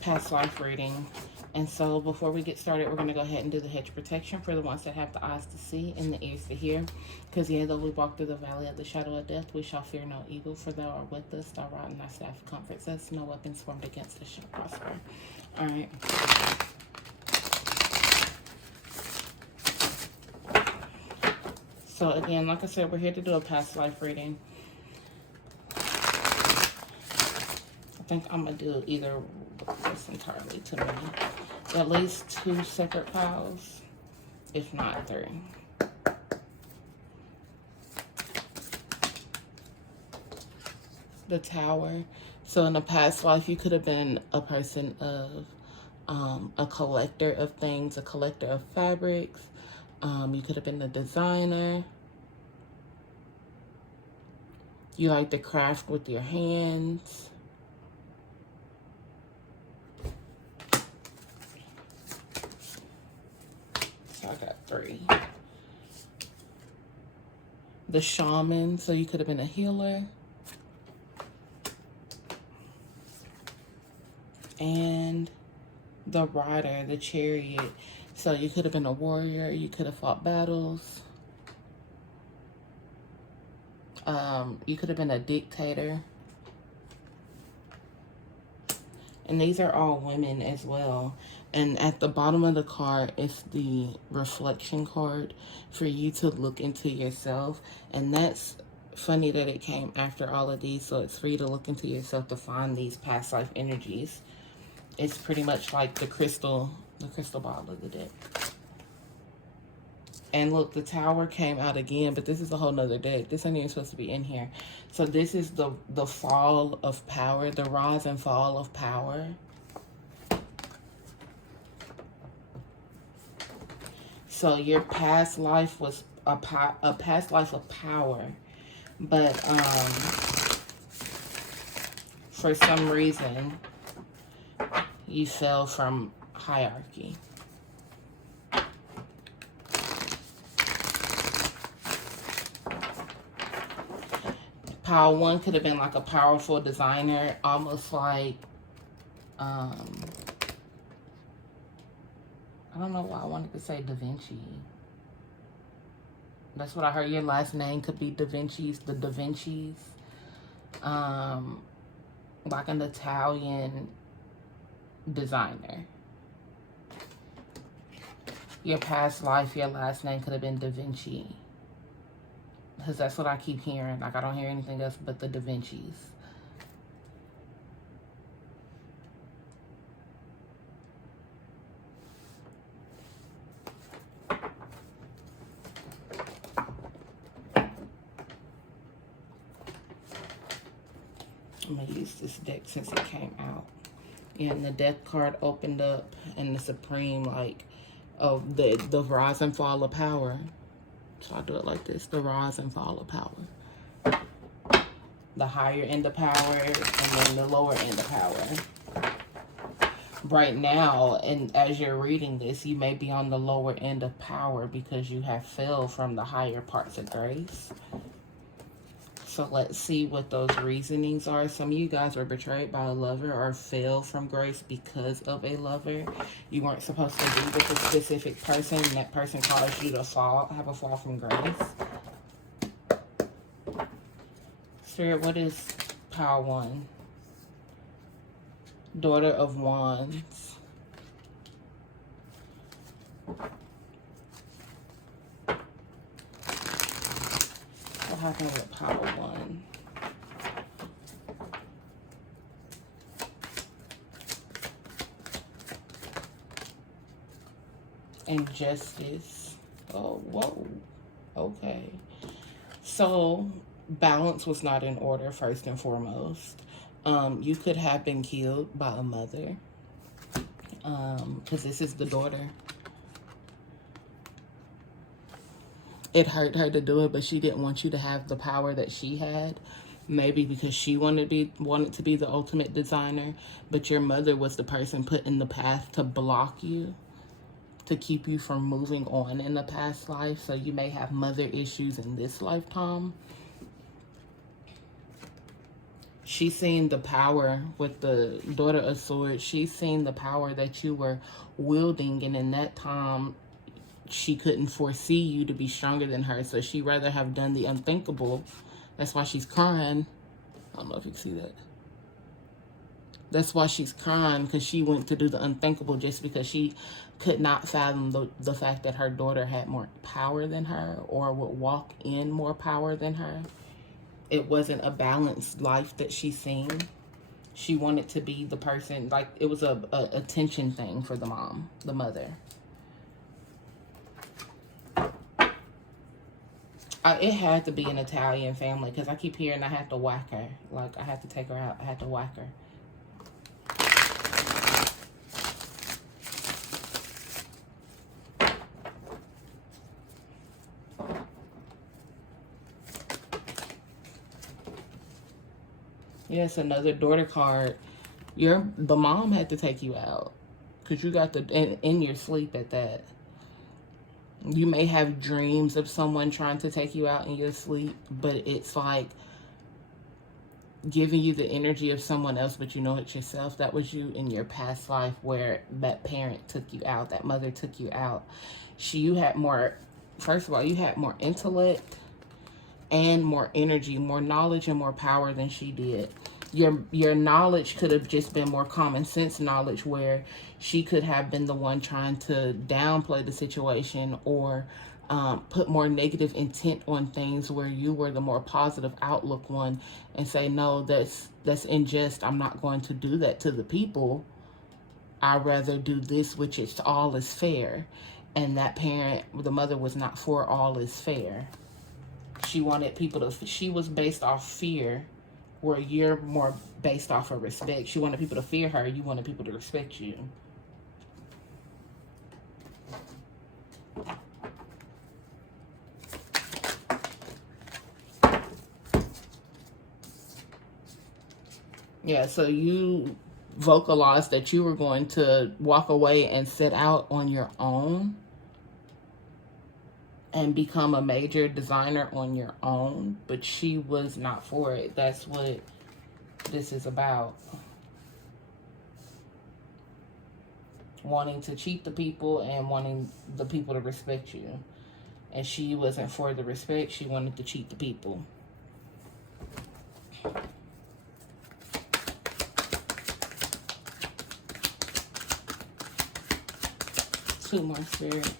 past life reading. And so before we get started, we're going to go ahead and do the hedge protection for the ones that have the eyes to see and the ears to hear. Because yea, though we walk through the valley of the shadow of death, we shall fear no evil, for thou art with us, thy rod and thy staff comforts us. No weapons formed against us shall prosper. All right. So again, like I said, we're here to do a past life reading. I think I'm going to do either this entirely to me. At least 2 separate piles, if not 3. The Tower. So in a past life, you could have been a person of a collector of things, a collector of fabrics. You could have been a designer. You like to craft with your hands. So I got 3. The Shaman. So you could have been a healer. And the Rider, the Chariot. So you could have been a warrior. You could have fought battles. You could have been a dictator. And these are all women as well. And at the bottom of the card is the reflection card for you to look into yourself. And that's funny that it came after all of these. So it's for you to look into yourself to find these past life energies. It's pretty much like the crystal ball of the deck. And look, the Tower came out again, but this is a whole nother deck. This ain't even supposed to be in here. So this is the fall of power, the rise and fall of power. So your past life was a past life of power, but for some reason you fell from hierarchy. Pile 1 could have been like a powerful designer, almost like, I don't know why I wanted to say Da Vinci. That's what I heard. Your last name could be Da Vinci's, the Da Vinci's. Like an Italian designer. Your past life, your last name could have been Da Vinci. Because that's what I keep hearing. Like, I don't hear anything else but the Da Vinci's. I'm going to use this deck since it came out. And the death card opened up. And the Supreme, like, of the rise and fall of power. So I'll do it like this. The rise and fall of power. The higher end of power and then the lower end of power. Right now, and as you're reading this, you may be on the lower end of power because you have fell from the higher parts of grace. So let's see what those reasonings are. Some of you guys were betrayed by a lover or fell from grace because of a lover. You weren't supposed to be with a specific person, and that person caused you to fall, have a fall from grace. Spirit, what is Power 1? Daughter of Wands. What happened with Power 1? Injustice. Oh, whoa. Okay. So, balance was not in order, first and foremost. You could have been killed by a mother. Because this is the daughter. It hurt her to do it, but she didn't want you to have the power that she had. Maybe because she wanted to be the ultimate designer, but your mother was the person put in the path to block you, to keep you from moving on in the past life. So you may have mother issues in this lifetime. She's seen the power with the Daughter of Swords. She's seen the power that you were wielding, and in that time, she couldn't foresee you to be stronger than her, so she'd rather have done the unthinkable. That's why she's crying. I don't know if you can see that. That's why she's crying, because she went to do the unthinkable just because she could not fathom the fact that her daughter had more power than her or would walk in more power than her. It wasn't a balanced life that she's seen. She wanted to be the person, like it was a attention thing for the mom, the mother. It had to be an Italian family, because I keep hearing I had to whack her. Like, I had to take her out. I had to whack her. Yes, another daughter card. The mom had to take you out, because you got in your sleep at that. You may have dreams of someone trying to take you out in your sleep, but it's like giving you the energy of someone else, but you know it's yourself. That was you in your past life, where that parent took you out, that mother took you out. You had more, first of all, you had more intellect and more energy, more knowledge and more power than she did. Your knowledge could have just been more common sense knowledge, where she could have been the one trying to downplay the situation or put more negative intent on things, where you were the more positive outlook one and say, no, that's unjust. I'm not going to do that to the people. I'd rather do this, which is all is fair. And that parent, the mother, was not for all is fair. She wanted people to, she was based off fear, where you're more based off of respect. She wanted people to fear her. You wanted people to respect you. Yeah, so you vocalized that you were going to walk away and set out on your own and become a major designer on your own, but she was not for it. That's what this is about. Wanting to cheat the people and wanting the people to respect you. And she wasn't for the respect. She wanted to cheat the people. Two more, Spirit.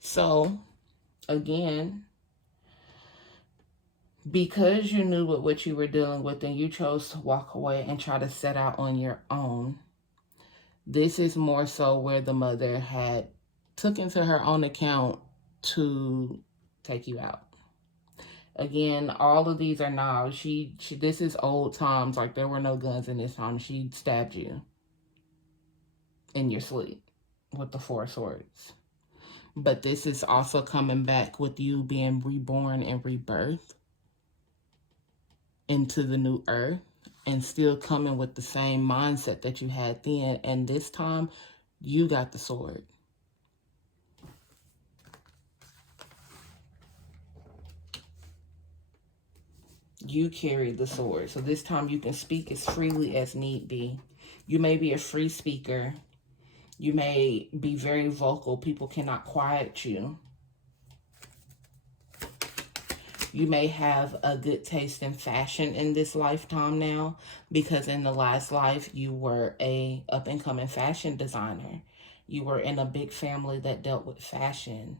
So, again, because you knew what you were dealing with and you chose to walk away and try to set out on your own, this is more so where the mother had took into her own account to take you out. Again, all of these are now. This is old times. Like, there were no guns in this time. She stabbed you in your sleep with the Four Swords. But this is also coming back with you being reborn and rebirthed into the new earth, and still coming with the same mindset that you had then. And this time, you got the sword. You carry the sword. So this time you can speak as freely as need be. You may be a free speaker. You may be very vocal. People cannot quiet you. You may have a good taste in fashion in this lifetime now, because in the last life you were a up-and-coming fashion designer. You were in a big family that dealt with fashion.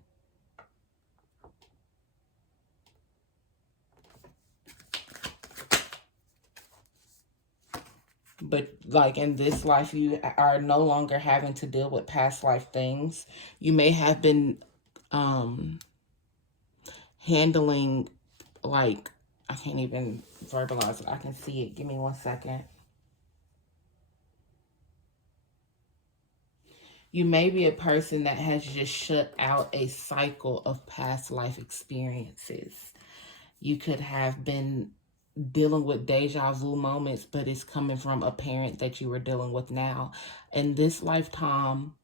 But like in this life, you are no longer having to deal with past life things. You may have been handling, like, I can't even verbalize it. I can see it. Give me 1 second. You may be a person that has just shut out a cycle of past life experiences. You could have been dealing with deja vu moments, but it's coming from a parent that you were dealing with now. In this lifetime,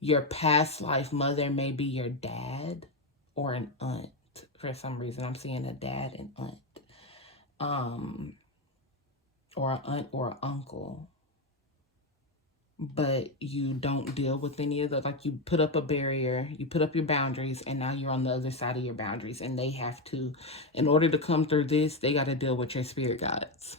Your past life mother may be your dad or an aunt. For some reason, I'm seeing a dad and aunt. Or an aunt or an uncle. But you don't deal with any of the, like, you put up a barrier, you put up your boundaries, and now you're on the other side of your boundaries, and they have to, in order to come through this, they got to deal with your spirit guides.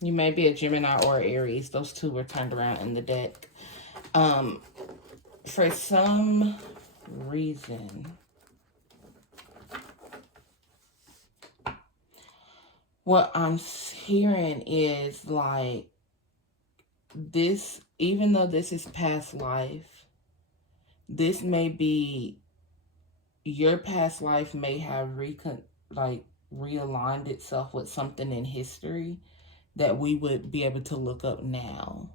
You may be a Gemini or Aries. Those two were turned around in the deck. For some reason, what I'm hearing is like this, even though this is past life, this may be, your past life may have realigned itself with something in history that we would be able to look up now.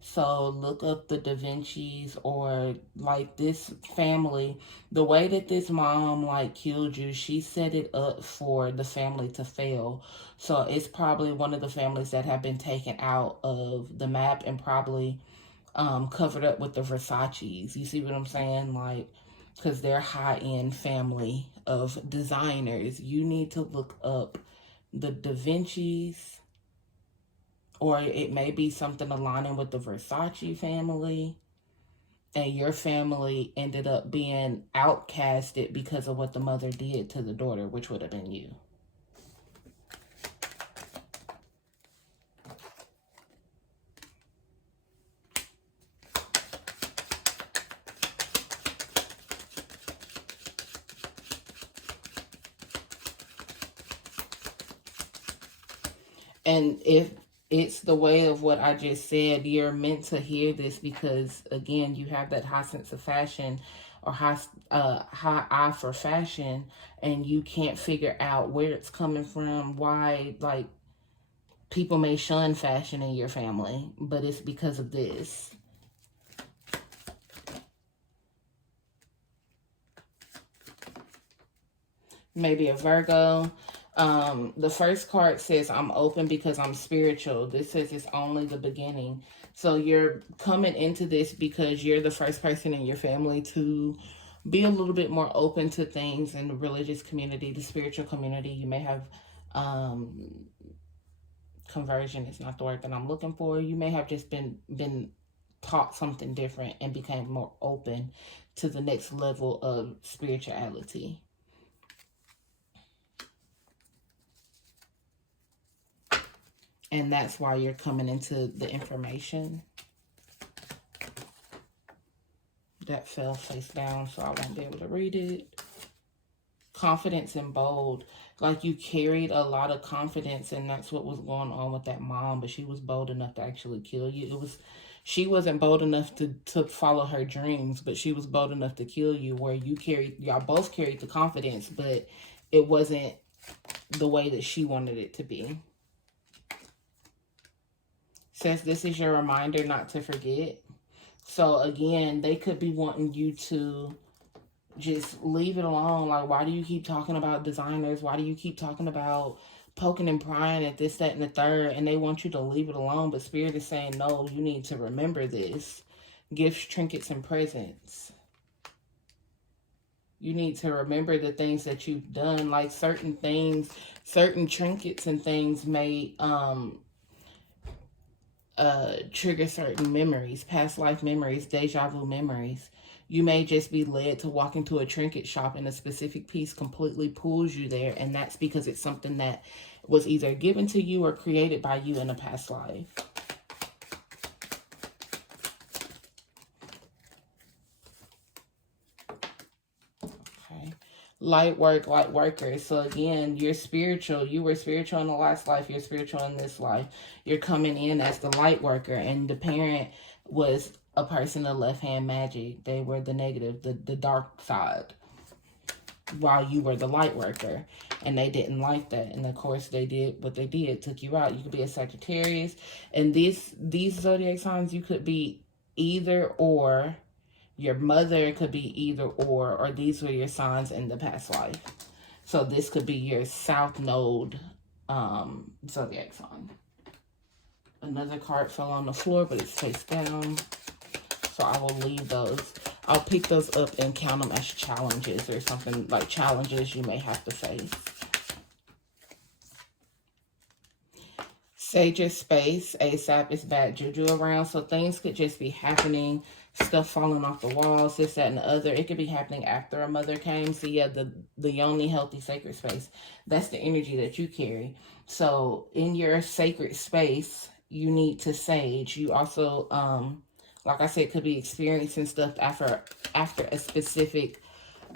So look up the Divincis, or like this family, the way that this mom like killed you, she set it up for the family to fail. So it's probably one of the families that have been taken out of the map and probably covered up with the Versace's. You see what I'm saying? Like, because they're high-end family of designers. You need to look up the Divincis, or it may be something aligning with the Versace family, and your family ended up being outcasted because of what the mother did to the daughter, which would have been you. And if it's the way of what I just said, you're meant to hear this because, again, you have that high sense of fashion, or high eye for fashion, and you can't figure out where it's coming from, why, like, people may shun fashion in your family, but it's because of this. Maybe a Virgo. The first card says, I'm open because I'm spiritual. This says it's only the beginning. So you're coming into this because you're the first person in your family to be a little bit more open to things in the religious community, the spiritual community. You may have, conversion is not the word that I'm looking for. You may have just been taught something different and became more open to the next level of spirituality. And that's why you're coming into the information. That fell face down, so I won't be able to read it. Confidence and bold. Like you carried a lot of confidence, and that's what was going on with that mom. But she was bold enough to actually kill you. She wasn't bold enough to follow her dreams, but she was bold enough to kill you, where y'all both carried the confidence, but it wasn't the way that she wanted it to be. Says this is your reminder not to forget. So again, they could be wanting you to just leave it alone. Like, why do you keep talking about designers? Why do you keep talking about poking and prying at this, that, and the third? And they want you to leave it alone. But Spirit is saying, no, you need to remember this. Gifts, trinkets, and presents. You need to remember the things that you've done. Like certain things, certain trinkets and things may trigger certain memories, past life memories, deja vu memories. You may just be led to walk into a trinket shop and a specific piece completely pulls you there, and that's because it's something that was either given to you or created by you in a past life. Okay. Light work, light worker. So again, you're spiritual. You were spiritual in the last life. You're spiritual in this life. You're coming in as the light worker, and the parent was a person of left-hand magic. They were the negative, the dark side, while you were the light worker. And they didn't like that. And of course they did what they did, took you out. You could be a Sagittarius. And these zodiac signs, you could be either or. Your mother could be either or these were your signs in the past life. So this could be your South Node zodiac sign. Another card fell on the floor, but it's face down. So I will leave those. I'll pick those up and count them as challenges or something, like challenges you may have to face. Sage your space. ASAP is bad juju around. So things could just be happening. Stuff falling off the walls, this, that, and the other. It could be happening after a mother came. So yeah, the yoni, healthy, sacred space. That's the energy that you carry. So in your sacred space, you need to sage. You also, like I said, could be experiencing stuff after a specific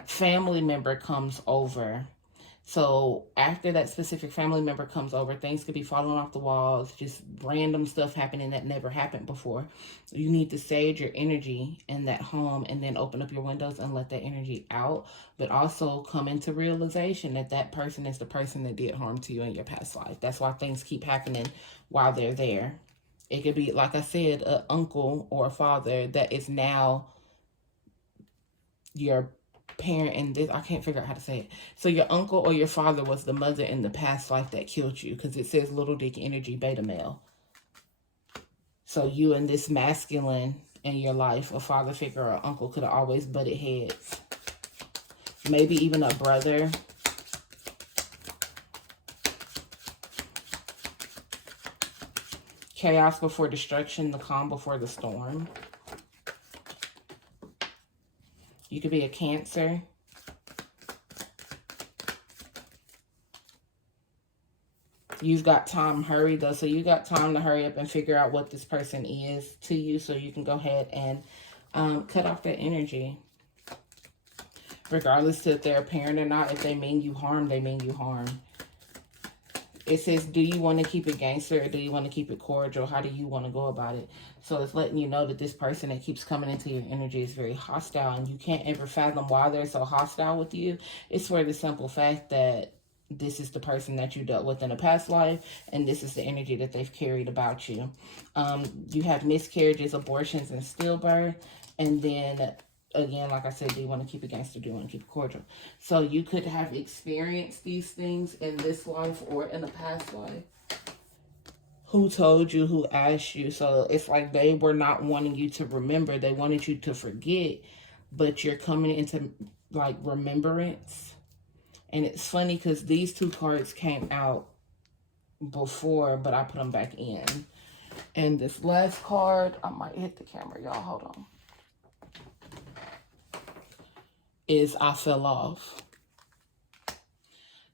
family member comes over. So after that specific family member comes over, things could be falling off the walls, just random stuff happening that never happened before. You need to sage your energy in that home and then open up your windows and let that energy out. But also come into realization that that person is the person that did harm to you in your past life. That's why things keep happening while they're there. It could be, like I said, an uncle or a father that is now your parent, and this, I can't figure out how to say it. So your uncle or your father was the mother in the past life that killed you, because it says little dick energy, beta male. So you and this masculine in your life, a father figure or uncle, could have always butted heads. Maybe even a brother. Chaos before destruction, the calm before the storm. You could be a Cancer. You've got time, hurry though. So you got time to hurry up and figure out what this person is to you, so you can go ahead and cut off that energy. Regardless to if they're a parent or not, if they mean you harm, they mean you harm. It says, do you want to keep it gangster or do you want to keep it cordial? How do you want to go about it? So it's letting you know that this person that keeps coming into your energy is very hostile, and you can't ever fathom why they're so hostile with you. It's for the simple fact that this is the person that you dealt with in a past life, and this is the energy that they've carried about you. You have miscarriages, abortions, and stillbirth. And then again, like I said, do you want to keep it gangster? Do you want to keep it cordial? So you could have experienced these things in this life or in a past life. Who told you? Who asked you? So it's like they were not wanting you to remember. They wanted you to forget, but you're coming into like remembrance. And it's funny because these two cards came out before, but I put them back in. And this last card, I might hit the camera, y'all. Hold on. Is I fell off.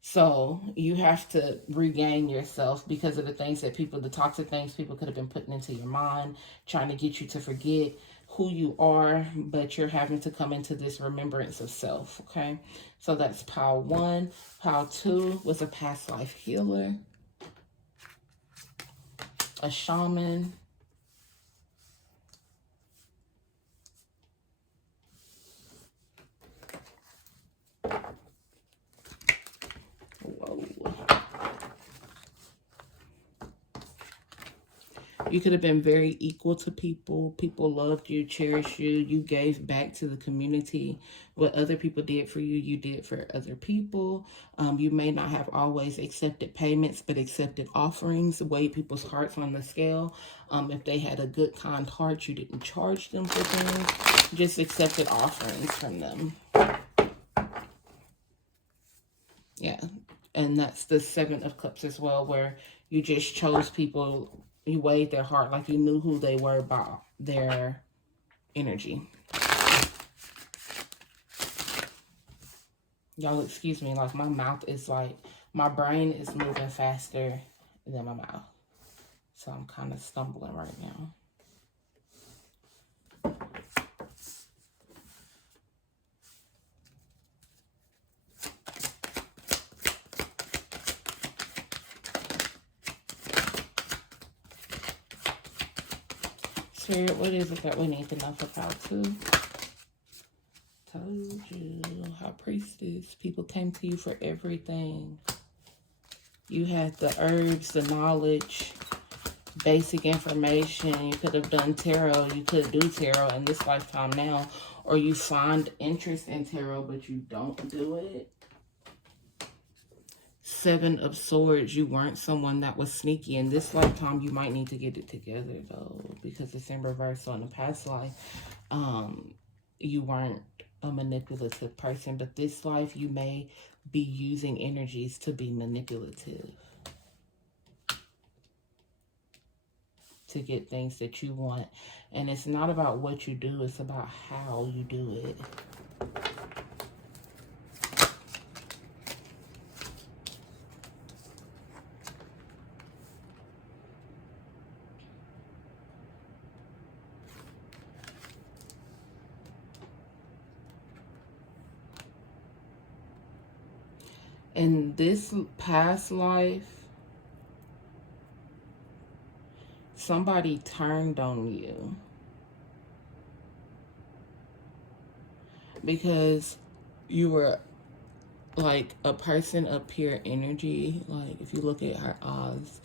So you have to regain yourself because of the things that people, the toxic things people could have been putting into your mind, trying to get you to forget who you are, but you're having to come into this remembrance of self, okay? So that's pile 1. Pile 2 was a past life healer, a shaman, whoa. You could have been very equal to people. People loved you, cherished you. You gave back to the community. What other people did for you, you did for other people. You may not have always accepted payments, but accepted offerings, weighed people's hearts on the scale. If they had a good, kind heart, you didn't charge them for things. Just accepted offerings from them. Yeah. And that's the 7 of Cups as well, where you just chose people. You weighed their heart, like you knew who they were by their energy. Y'all excuse me, like my mouth is like, my brain is moving faster than my mouth. So I'm kind of stumbling right now. Spirit, what is it that we need to know for pile 2? Told you. High Priestess. People came to you for everything. You had the herbs, the knowledge, basic information. You could have done tarot. You could do tarot in this lifetime now. Or you find interest in tarot, but you don't do it. 7 of Swords. You weren't someone that was sneaky. In this lifetime, you might need to get it together, though, because it's in reverse. So in the past life, you weren't a manipulative person. But this life, you may be using energies to be manipulative. To get things that you want. And it's not about what you do. It's about how you do it. In this past life, somebody turned on you. Because you were like a person of pure energy. Like if you look at her eyes,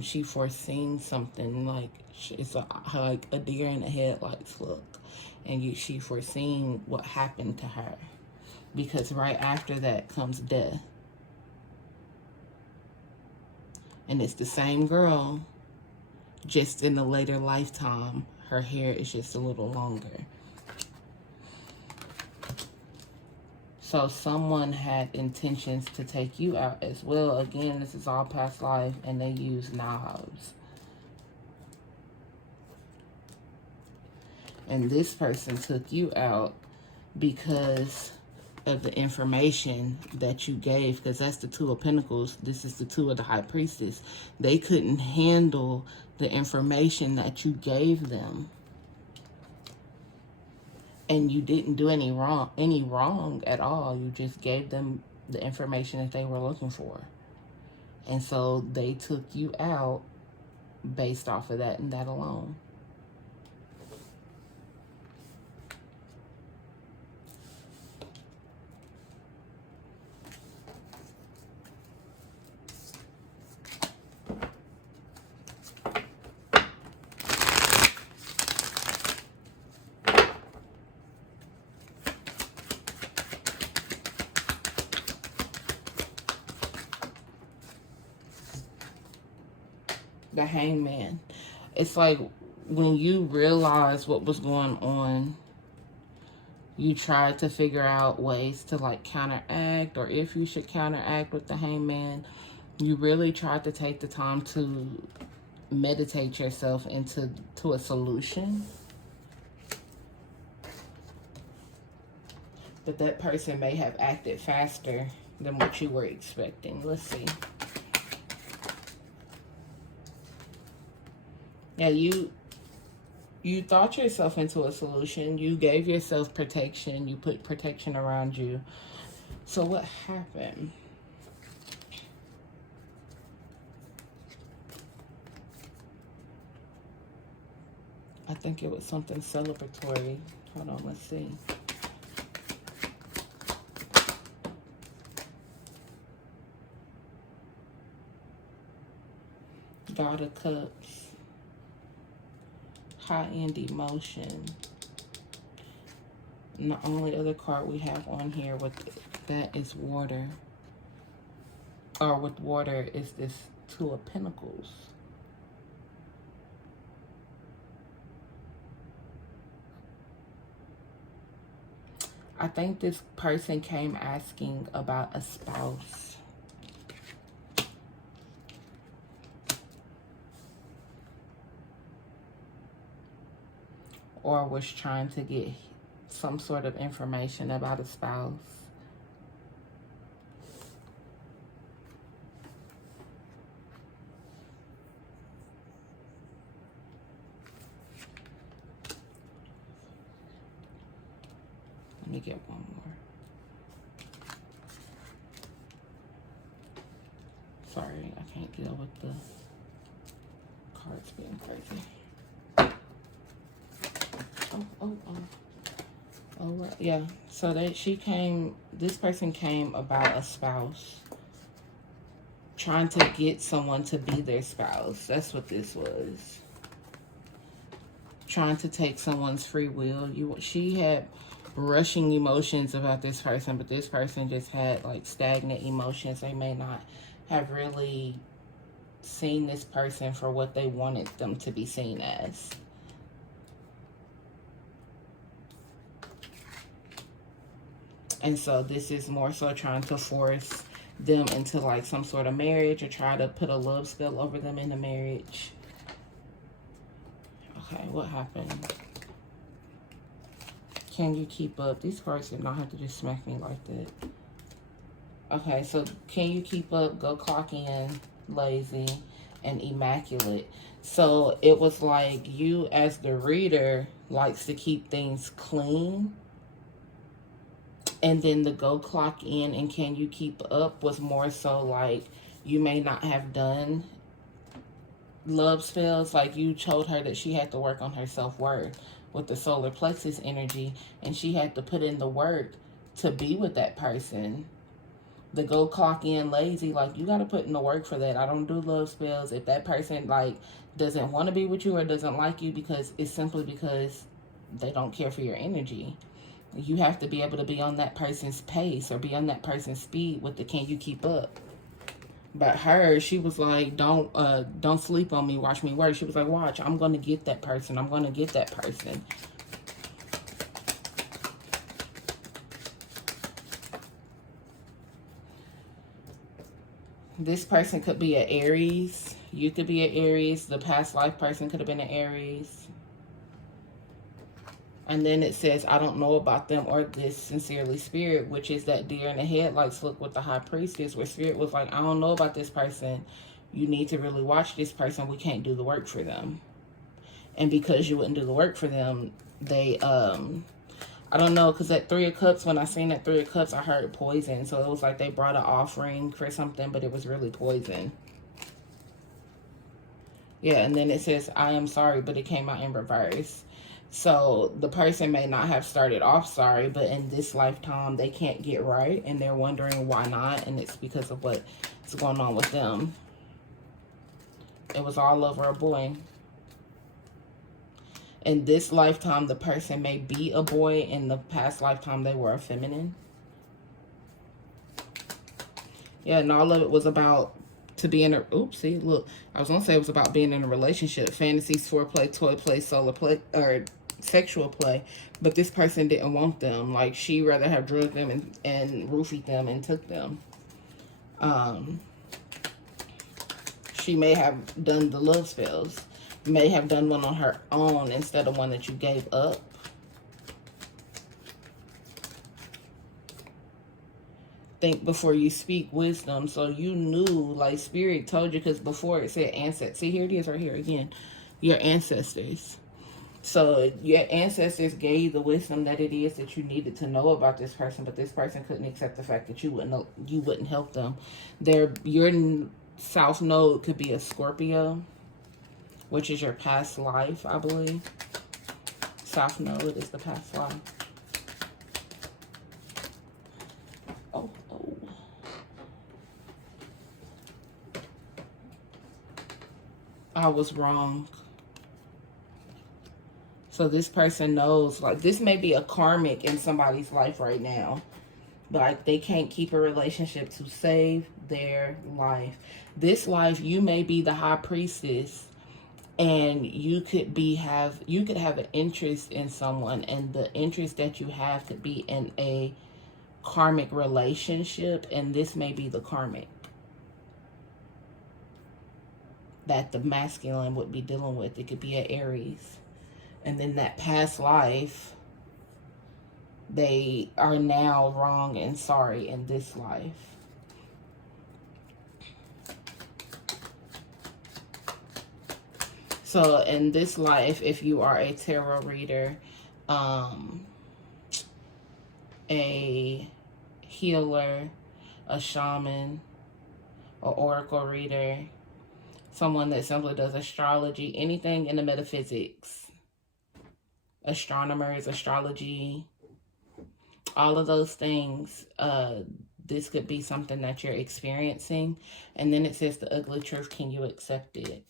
she foreseen something. Like it's like a deer in the headlights look. And she foreseen what happened to her. Because right after that comes death. And it's the same girl, just in a later lifetime. Her hair is just a little longer. So someone had intentions to take you out as well. Again, this is all past life, and they use knives. And this person took you out because of the information that you gave, because that's the 2 of Pentacles. This is the 2 of the High Priestess. They couldn't handle the information that you gave them, and you didn't do any wrong at all. You just gave them the information that they were looking for, and so they took you out based off of that and that alone. The Hangman. It's like when you realize what was going on, you tried to figure out ways to like counteract, or if you should counteract with the Hangman. You really tried to take the time to meditate yourself into a solution. But that person may have acted faster than what you were expecting. Let's see. Yeah, you thought yourself into a solution. You gave yourself protection. You put protection around you. So what happened? I think it was something celebratory. Hold on, let's see. God of Cups. High-end emotion. And the only other card we have on here with that is water. Or with water is this 2 of Pentacles. I think this person came asking about a spouse. Or was trying to get some sort of information about a spouse. Let me get one more. Sorry, I can't deal with the cards being crazy. Oh, yeah. So this person came about a spouse. Trying to get someone to be their spouse. That's what this was. Trying to take someone's free will. She had rushing emotions about this person, but this person just had like stagnant emotions. They may not have really seen this person for what they wanted them to be seen as. And so this is more so trying to force them into like some sort of marriage, or try to put a love spell over them in a marriage. Okay, what happened? Can you keep up? These cards did not have to just smack me like that. Okay, so can you keep up? Go clock in, lazy, and immaculate. So it was like you as the reader likes to keep things clean. And then the go clock in and can you keep up was more so like you may not have done love spells. Like you told her that she had to work on her self-worth with the solar plexus energy, and she had to put in the work to be with that person. The go clock in lazy, like you got to put in the work for that. I don't do love spells if that person like doesn't want to be with you or doesn't like you, because it's simply because they don't care for your energy. You have to be able to be on that person's pace or be on that person's speed with the can you keep up. But her, she was like, don't sleep on me, watch me work. She was like, watch, I'm going to get that person. I'm going to get that person. This person could be an Aries. You could be an Aries. The past life person could have been an Aries. And then it says, I don't know about them or this sincerely spirit, which is that deer in the headlights look with the high priestess, where spirit was like, I don't know about this person. You need to really watch this person. We can't do the work for them. And because you wouldn't do the work for them, they, I don't know, because at 3 of Cups, when I seen that 3 of Cups, I heard poison. So it was like they brought an offering for something, but it was really poison. Yeah, and then it says, I am sorry, but it came out in reverse. So the person may not have started off sorry, but in this lifetime, they can't get right, and they're wondering why not, and it's because of what's going on with them. It was all over a boy. In this lifetime, the person may be a boy. In the past lifetime, they were a feminine. Yeah, and all of it was about to be in a, oopsie, look, I was going to say it was about being in a relationship. Fantasies, foreplay, toy play, solar play, or sexual play. But this person didn't want them. Like, she rather have drugged them and roofied them and took them. She may have done the love spells. May have done one on her own instead of one that you gave up. Think before you speak, wisdom. So you knew, like spirit told you, because before it said ancestors. See, here it is right here again. Your ancestors. So your ancestors gave the wisdom that it is that you needed to know about this person, but this person couldn't accept the fact that you wouldn't help them. Your south node could be a Scorpio, which is your past life, I believe. South node is the past life. Oh. I was wrong. So this person knows, like, this may be a karmic in somebody's life right now. But like, they can't keep a relationship to save their life. This life, you may be the high priestess, and you could have an interest in someone, and the interest that you have could be in a karmic relationship, and this may be the karmic that the masculine would be dealing with. It could be an Aries. And then that past life, they are now wrong and sorry in this life. So in this life, if you are a tarot reader, a healer, a shaman, an oracle reader, someone that simply does astrology, anything in the metaphysics, astronomers, astrology, all of those things. This could be something that you're experiencing. And then it says the ugly truth, can you accept it?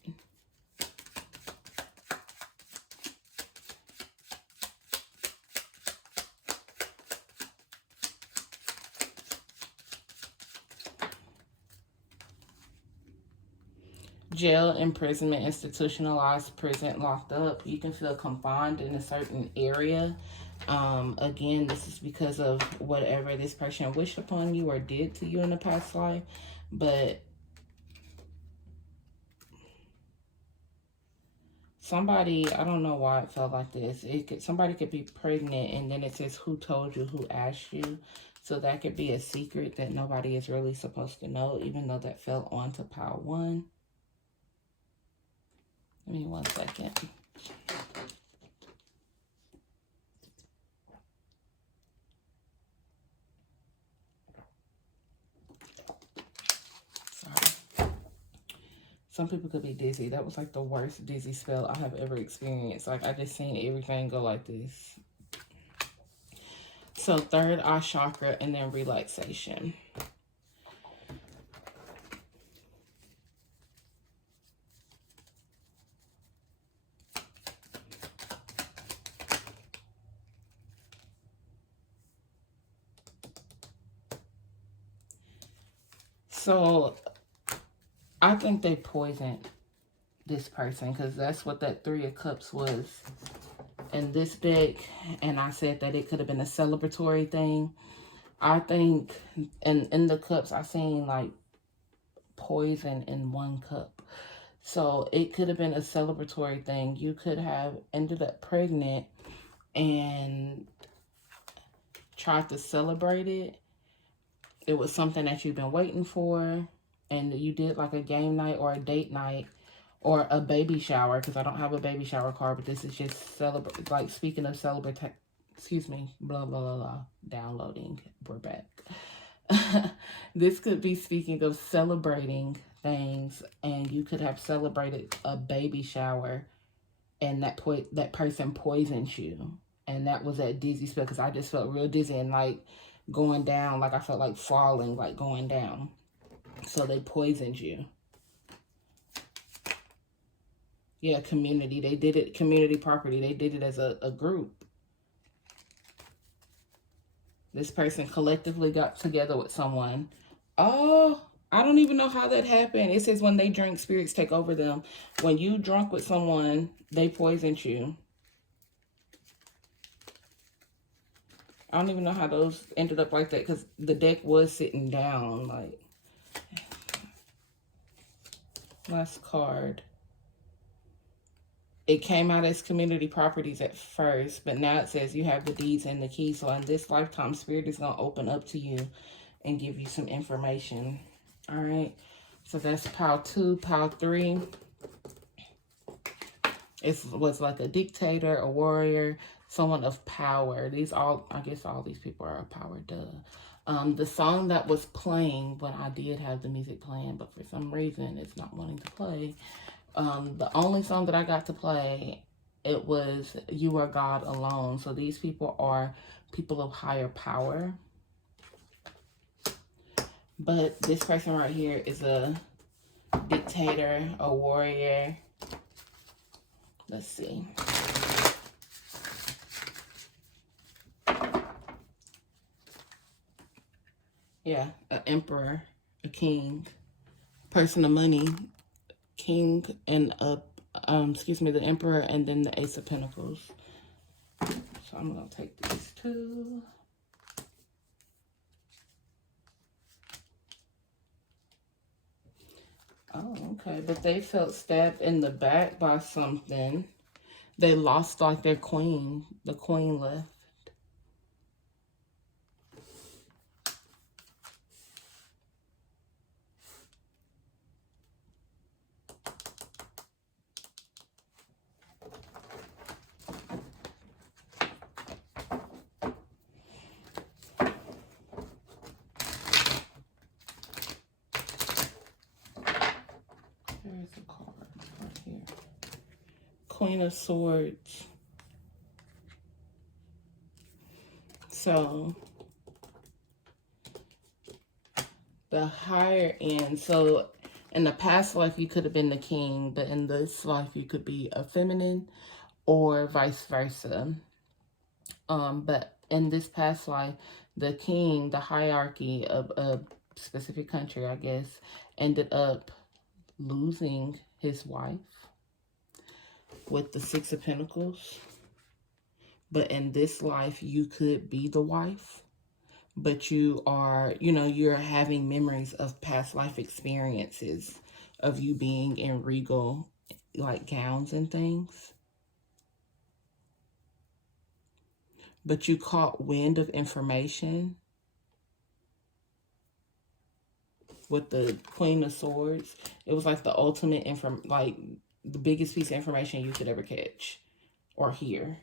Jail, imprisonment, institutionalized, prison, locked up. You can feel confined in a certain area. Again, this is because of whatever this person wished upon you or did to you in a past life. But somebody, I don't know why it felt like this. Somebody could be pregnant, and then it says who told you, who asked you. So that could be a secret that nobody is really supposed to know, even though that fell onto pile 1. Give me 1 second. Sorry. Some people could be dizzy. That was like the worst dizzy spell I have ever experienced. Like, I just seen everything go like this. So, third eye chakra and then relaxation. So, I think they poisoned this person because that's what that 3 of Cups was in this deck. And I said that it could have been a celebratory thing. I think in the cups, I seen like poison in 1 cup. So it could have been a celebratory thing. You could have ended up pregnant and tried to celebrate it. It was something that you've been waiting for, and you did like a game night or a date night or a baby shower, because I don't have a baby shower card, but this is just celebrate. Like, speaking of celebrate, excuse me, blah, blah, blah, blah, downloading, we're back. This could be speaking of celebrating things, and you could have celebrated a baby shower, and that person poisoned you, and that was that dizzy spell, because I just felt real dizzy and like going down, like I felt like falling, like going down. So they poisoned you. Yeah, community. They did it, community property. They did it as a group. This person collectively got together with someone. Oh, I don't even know how that happened. It says when they drink, spirits take over them. When you drunk with someone, they poisoned you. I don't even know how those ended up like that, because the deck was sitting down. Like, last card. It came out as community properties at first, but now it says you have the deeds and the keys. So in this lifetime, Spirit is going to open up to you and give you some information. All right. So that's pile 2. Pile 3. It was like a dictator, a warrior, someone of power. I guess all these people are of power, duh. The song that was playing when I did have the music playing, but for some reason it's not wanting to play. The only song that I got to play, it was You Are God Alone. So these people are people of higher power. But this person right here is a dictator, a warrior. Let's see. Yeah, an emperor, a king, person of money, king, and the emperor, and then the Ace of Pentacles. So I'm gonna take these 2. Oh, okay. But they felt stabbed in the back by something. They lost like their queen. The queen left. There's a card right here. Queen of Swords. So the higher end, so in the past life you could have been the king, but in this life you could be a feminine or vice versa. But in this past life, the king, the hierarchy of a specific country, I guess, ended up losing his wife with the Six of Pentacles. But in this life, you could be the wife, but you are, you know, you're having memories of past life experiences of you being in regal, like, gowns and things. But you caught wind of information with the Queen of Swords. It was like the ultimate like the biggest piece of information you could ever catch or hear.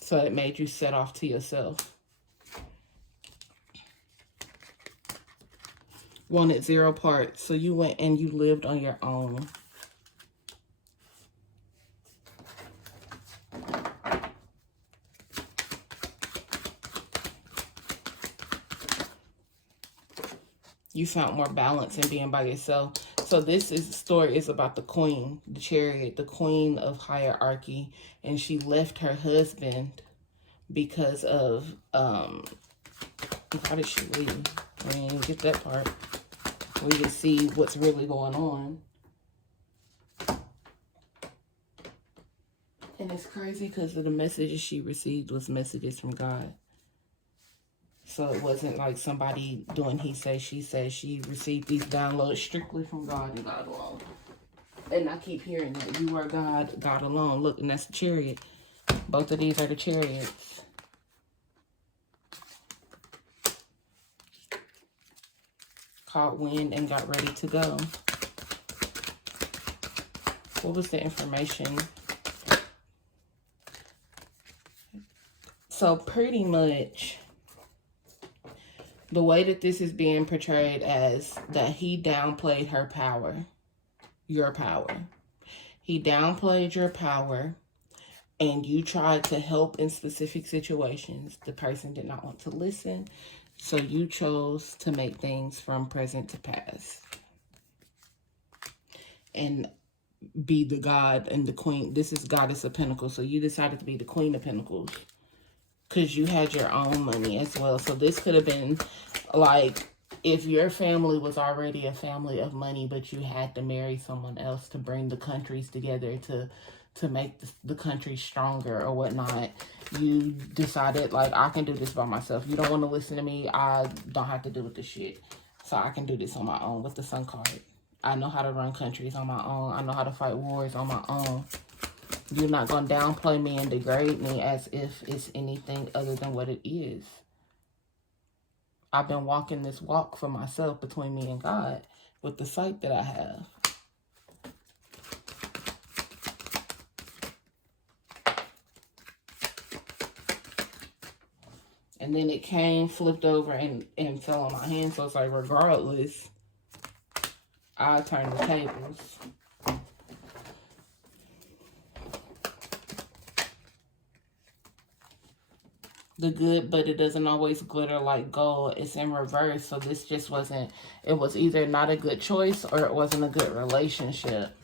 So it made you set off to yourself. Wanted 0 parts, so you went and you lived on your own. You found more balance in being by yourself. So this story is about the queen, the chariot, the queen of hierarchy. And she left her husband because of, how did she leave? I didn't get that part. We can see what's really going on. And it's crazy because of the messages she received was messages from God. So it wasn't like somebody doing he say, she say. She received these downloads strictly from God and God alone. And I keep hearing that you are God, God alone. Look, and that's the chariot. Both of these are the chariots. Caught wind and got ready to go. What was the information? So pretty much the way that this is being portrayed as that he downplayed her power, your power. He downplayed your power and you tried to help in specific situations. The person did not want to listen, so you chose to make things from present to past. And be the god and the queen. This is Goddess of Pentacles, so you decided to be the Queen of Pentacles. Because you had your own money as well. So this could have been like if your family was already a family of money, but you had to marry someone else to bring the countries together to make the country stronger or whatnot. You decided, like, I can do this by myself. You don't want to listen to me. I don't have to do with this shit. So I can do this on my own with the Sun card. I know how to run countries on my own. I know how to fight wars on my own. You're not going to downplay me and degrade me as if it's anything other than what it is. I've been walking this walk for myself between me and God with the sight that I have. And then it came, flipped over, and fell on my hand. So it's like, regardless, I turn the tables. The good, but it doesn't always glitter like gold. It's in reverse. So this just wasn't, it was either not a good choice or it wasn't a good relationship.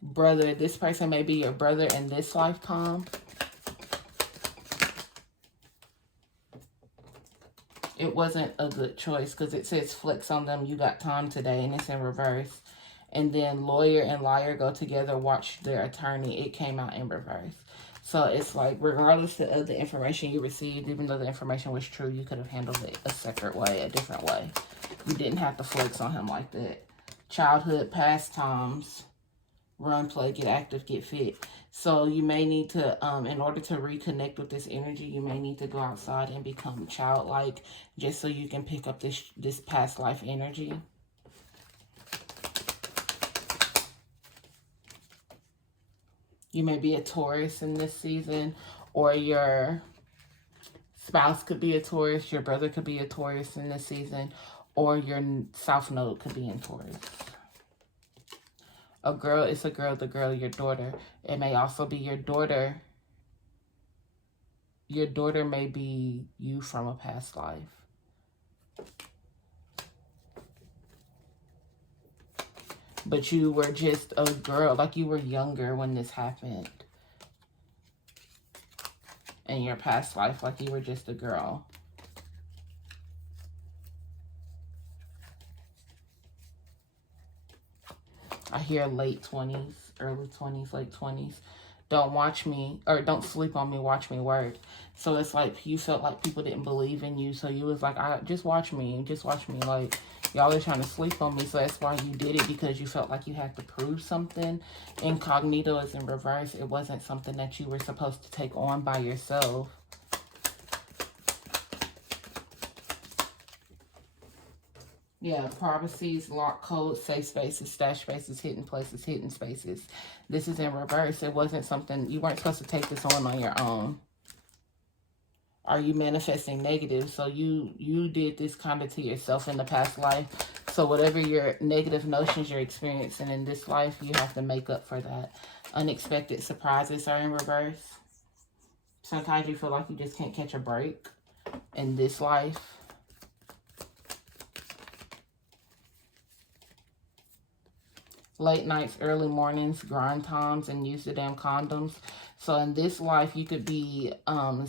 Brother, this person may be your brother in this lifetime. It wasn't a good choice because it says flex on them. You got time today, and it's in reverse. And then lawyer and liar go together. Watch their attorney. It came out in reverse. So it's like, regardless of the information you received, even though the information was true, you could have handled it a separate way, a different way. You didn't have to flex on him like that. Childhood pastimes. Run, play, get active, get fit. So you may need to, in order to reconnect with this energy, you may need to go outside and become childlike just so you can pick up this past life energy. You may be a Taurus in this season, or your spouse could be a Taurus, your brother could be a Taurus in this season, or your South Node could be in Taurus. A girl is a girl, the girl, your daughter. It may also be your daughter. Your daughter may be you from a past life. But you were just a girl, like you were younger when this happened. In your past life, like you were just a girl. I hear late 20s, early 20s, late 20s. Don't watch me, or don't sleep on me, watch me work. So it's like you felt like people didn't believe in you. So you was like, just watch me, just watch me. Like, y'all are trying to sleep on me. So that's why you did it, because you felt like you had to prove something. Incognito is in reverse. It wasn't something that you were supposed to take on by yourself. Yeah, privacies, lock codes, safe spaces, stash spaces, hidden places, hidden spaces. This is in reverse. It wasn't something, you weren't supposed to take this on your own. Are you manifesting negative? So you did this kind of to yourself in the past life. So whatever your negative notions you're experiencing in this life, you have to make up for that. Unexpected surprises are in reverse. Sometimes you feel like you just can't catch a break in this life. Late nights, early mornings, grind times, and use the damn condoms. So in this life, you could be overly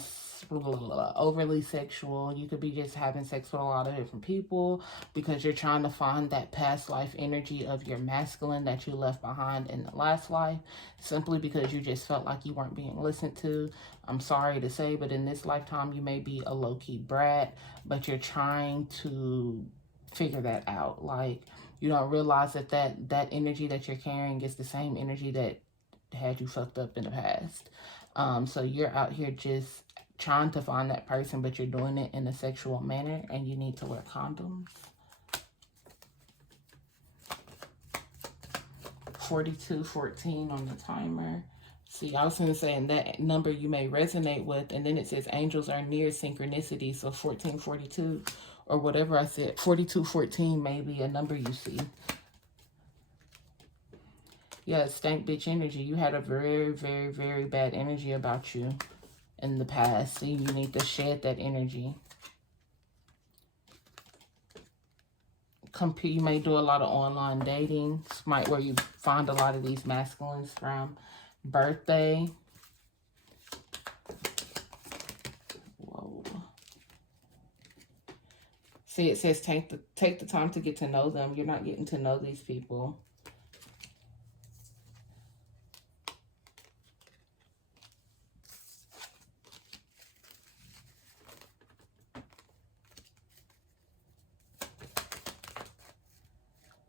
sexual. You could be just having sex with a lot of different people because you're trying to find that past life energy of your masculine that you left behind in the last life, simply because you just felt like you weren't being listened to. I'm sorry to say, but in this lifetime, you may be a low-key brat, but you're trying to figure that out. Like, you don't realize that energy that you're carrying is the same energy that had you fucked up in the past. So you're out here just trying to find that person, but you're doing it in a sexual manner, and you need to wear condoms. 4214 on the timer. See, I was going to say, in that number you may resonate with, and then it says angels are near synchronicity, so 1442. Or whatever I said, 4214 may be a number you see. Yeah, stank bitch energy. You had a very, very, very bad energy about you in the past. So you need to shed that energy. You may do a lot of online dating. It's where you find a lot of these masculines from. Birthday. See, it says take the time to get to know them. You're not getting to know these people.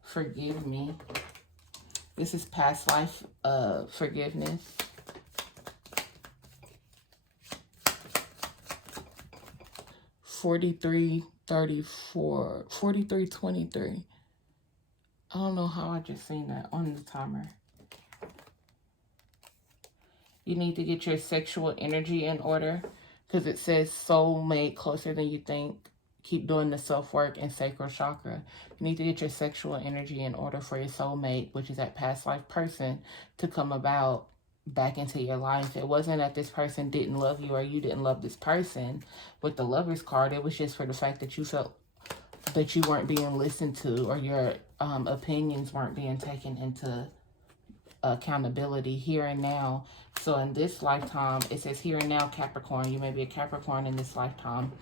Forgive me. This is past life forgiveness. $43.34, $43.23. I don't know how I just seen that on the timer. You need to get your sexual energy in order, because it says soulmate closer than you think. Keep doing the self-work and sacral chakra. You need to get your sexual energy in order for your soulmate, which is that past life person, to come about back into your life. It wasn't that this person didn't love you or you didn't love this person with the Lover's card. It was just for the fact that you felt that you weren't being listened to, or your opinions weren't being taken into accountability here and now. So in this lifetime, it says here and now Capricorn. You may be a Capricorn in this lifetime.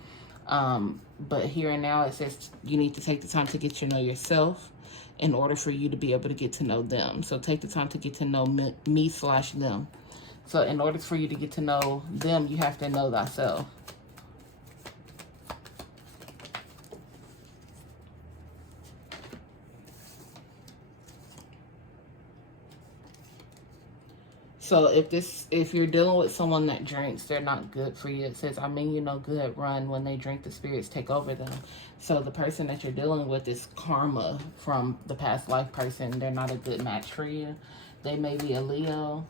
But here and now it says you need to take the time to get to know yourself in order for you to be able to get to know them. So take the time to get to know me/them. So in order for you to get to know them, you have to know thyself. So if you're dealing with someone that drinks, they're not good for you. It says, I mean you no good, run. When they drink, the spirits take over them. So the person that you're dealing with is karma from the past life person. They're not a good match for you. They may be a Leo.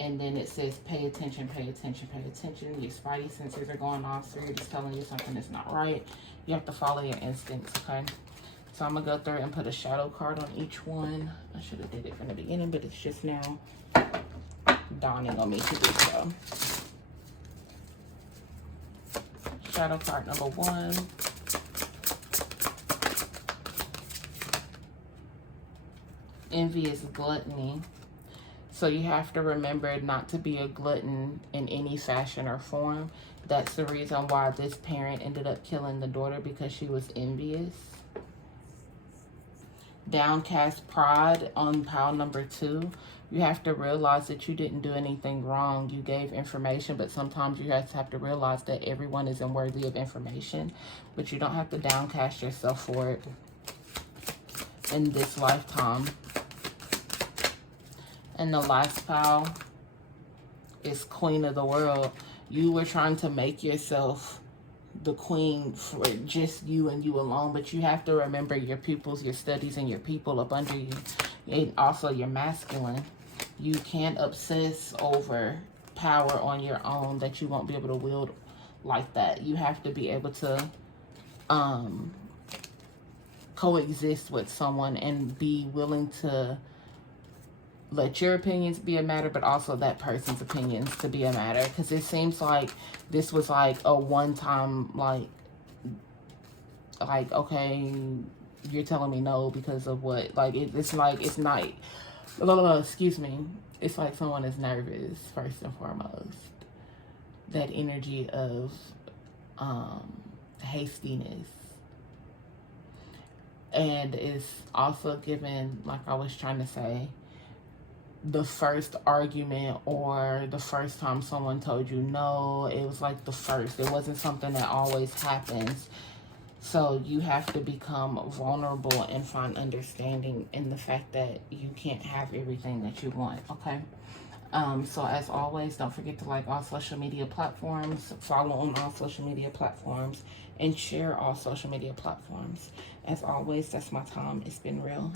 And then it says, pay attention, pay attention, pay attention. Your spidey senses are going off. Spirit is telling you something is not right. You have to follow your instincts, okay? So I'm going to go through and put a shadow card on each one. I should have did it from the beginning, but it's just now dawning on me to do so. Shadow card number 1. Envy is gluttony. So you have to remember not to be a glutton in any fashion or form. That's the reason why this parent ended up killing the daughter, because she was envious. Downcast pride on pile number 2. You have to realize that you didn't do anything wrong. You gave information, but sometimes you have to realize that everyone isn't worthy of information. But you don't have to downcast yourself for it in this lifetime. And the last pile is Queen of the World. You were trying to make yourself the queen for just you and you alone, but you have to remember your pupils, your studies, and your people up under you, and also your masculine. You can't obsess over power on your own that you won't be able to wield like that. You have to be able to coexist with someone and be willing to let your opinions be a matter, but also that person's opinions to be a matter. Because it seems like this was like a one-time, like, okay, you're telling me no because of what? Like, it's like, it's not, excuse me. It's like someone is nervous, first and foremost. That energy of hastiness. And it's also given, like I was trying to say, the first argument or the first time someone told you no. It was like the first. It wasn't something that always happens. So you have to become vulnerable and find understanding in the fact that you can't have everything that you want, okay? So as always, don't forget to like all social media platforms, follow on all social media platforms, and share all social media platforms. As always, that's my time. It's been real.